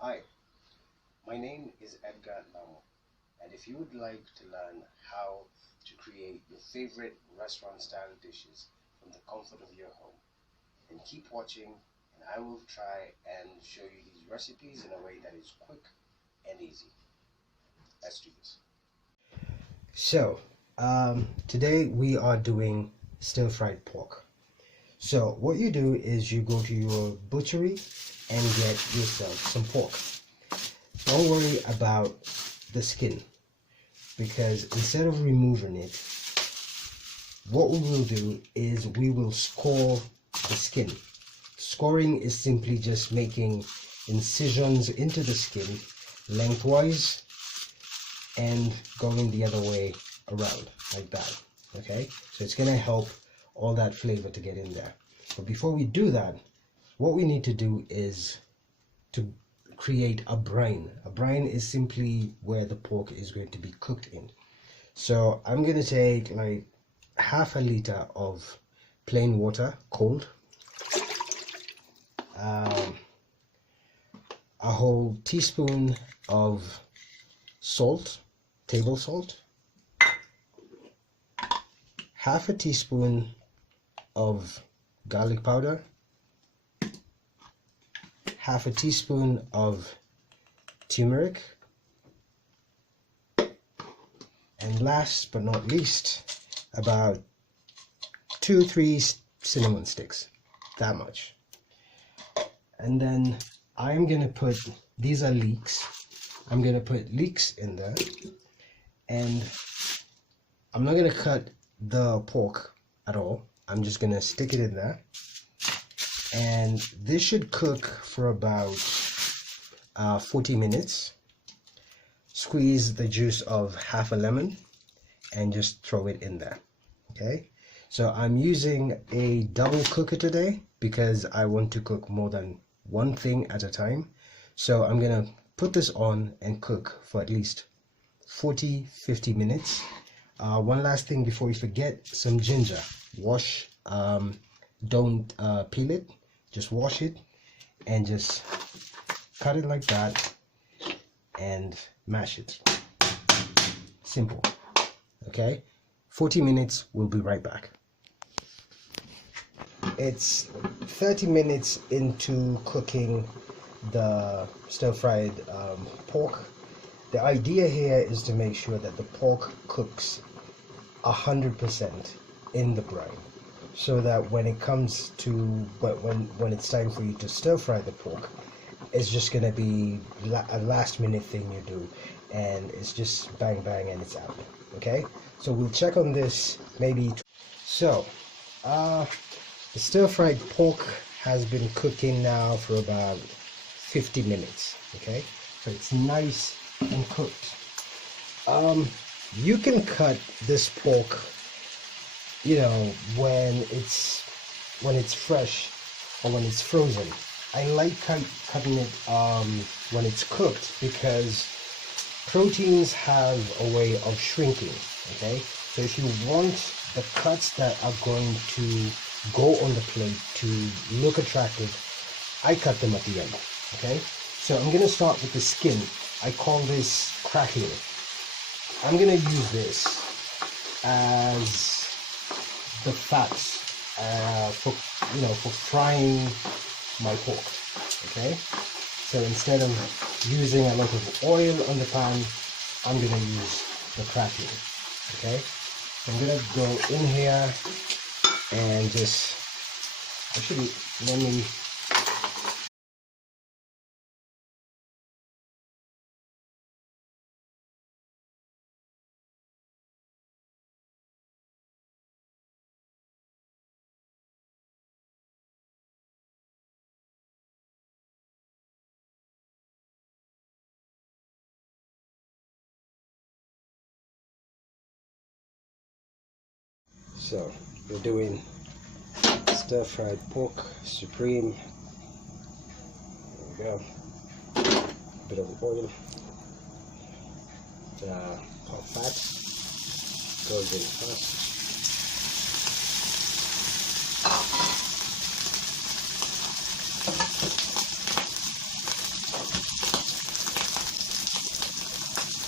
Hi, my name is Edgar Lamo, and if you would like to learn how to create your favorite restaurant style dishes from the comfort of your home, then keep watching and I will try and show you these recipes in a way that is quick and easy. Let's do this. So, today we are doing stir-fried pork. So what you do is you go to your butchery and get yourself some pork. Don't worry about the skin, because instead of removing it, what we will do is we will score the skin. Scoring is simply just making incisions into the skin lengthwise and going the other way around like that. Okay, so it's going to help all that flavor to get in there. But before we do that, what we need to do is to create a brine. A brine is simply where the pork is going to be cooked in. So I'm going to take like half a liter of plain water, cold, a whole teaspoon of salt, table salt, half a teaspoon of garlic powder, half a teaspoon of turmeric, and last but not least, about 2-3 cinnamon sticks, that much. And then I'm gonna put, these are leeks, I'm gonna put leeks in there, and I'm not gonna cut the pork at all. I'm just gonna stick it in there, and this should cook for about 40 minutes. Squeeze the juice of half a lemon and just throw it in there. Okay, so I'm using a double cooker today because I want to cook more than one thing at a time. So I'm gonna put this on and cook for at least 40-50 minutes. One last thing before we forget, some ginger. Wash, don't peel it, just wash it and just cut it like that and mash it. Simple. Okay, 40 minutes, we'll be right back. It's 30 minutes into cooking the stir-fried pork. The idea here is to make sure that the pork cooks 100% in the brine, so that when it comes to when it's time for you to stir-fry the pork, it's just gonna be a last-minute thing you do, and it's just bang bang and it's out. Okay, so we'll check on this maybe. So the stir-fried pork has been cooking now for about 50 minutes. Okay, so it's nice and cooked. You can cut this pork, you know, when it's fresh or when it's frozen. I like cutting it when it's cooked, because proteins have a way of shrinking. Okay, so if you want the cuts that are going to go on the plate to look attractive, I cut them at the end. Okay, so I'm going to start with the skin. I call this crackling. I'm going to use this as the fats for frying my pork. Okay, so instead of using a lot of oil on the pan, I'm going to use the crackling. Okay, so I'm going to go in here and just actually let me so we're doing stir-fried pork supreme. There we go. A bit of oil. The pork fat goes in first.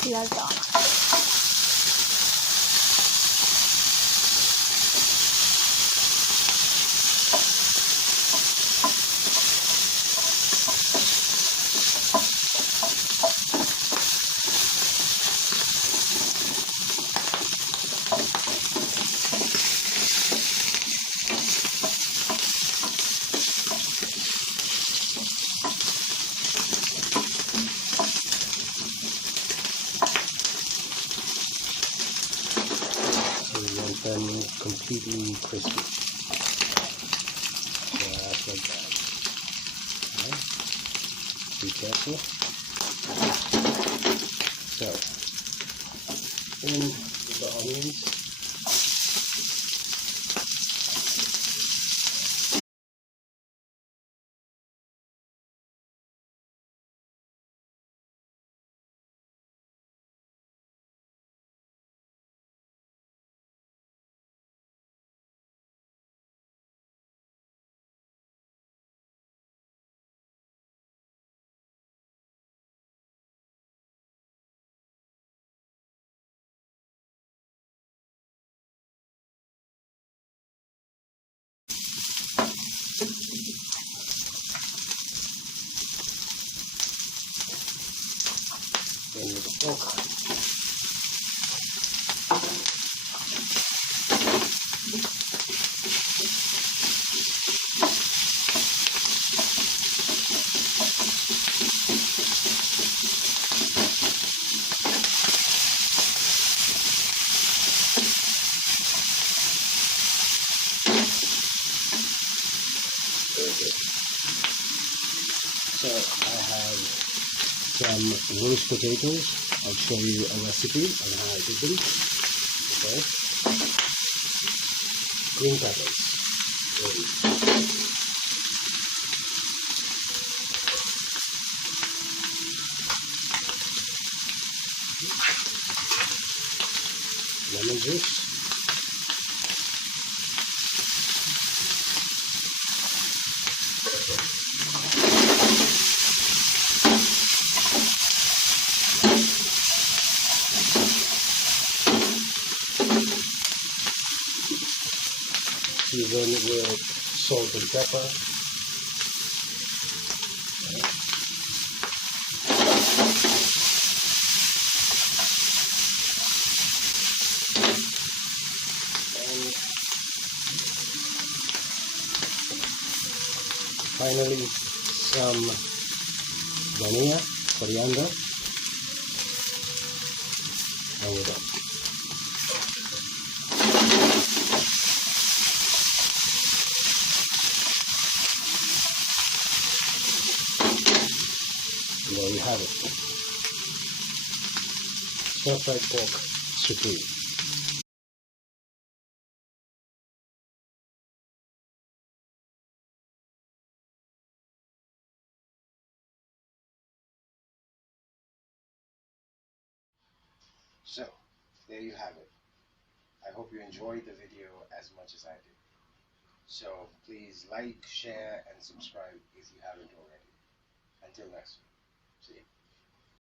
lasagna. Them completely crispy. Just like that. Right. Be careful. So, in with the onions. Then with the pork. So I have some roast potatoes. I'll show you a recipe on how I did them. Okay. Green peppers. Lemon juice. Season with salt and pepper. And finally, some dhania, coriander, and we're done. And there you have it. Stir-fried pork supreme. So, there you have it. I hope you enjoyed the video as much as I did. So, please like, share, and subscribe if you haven't already. Until next time. See you.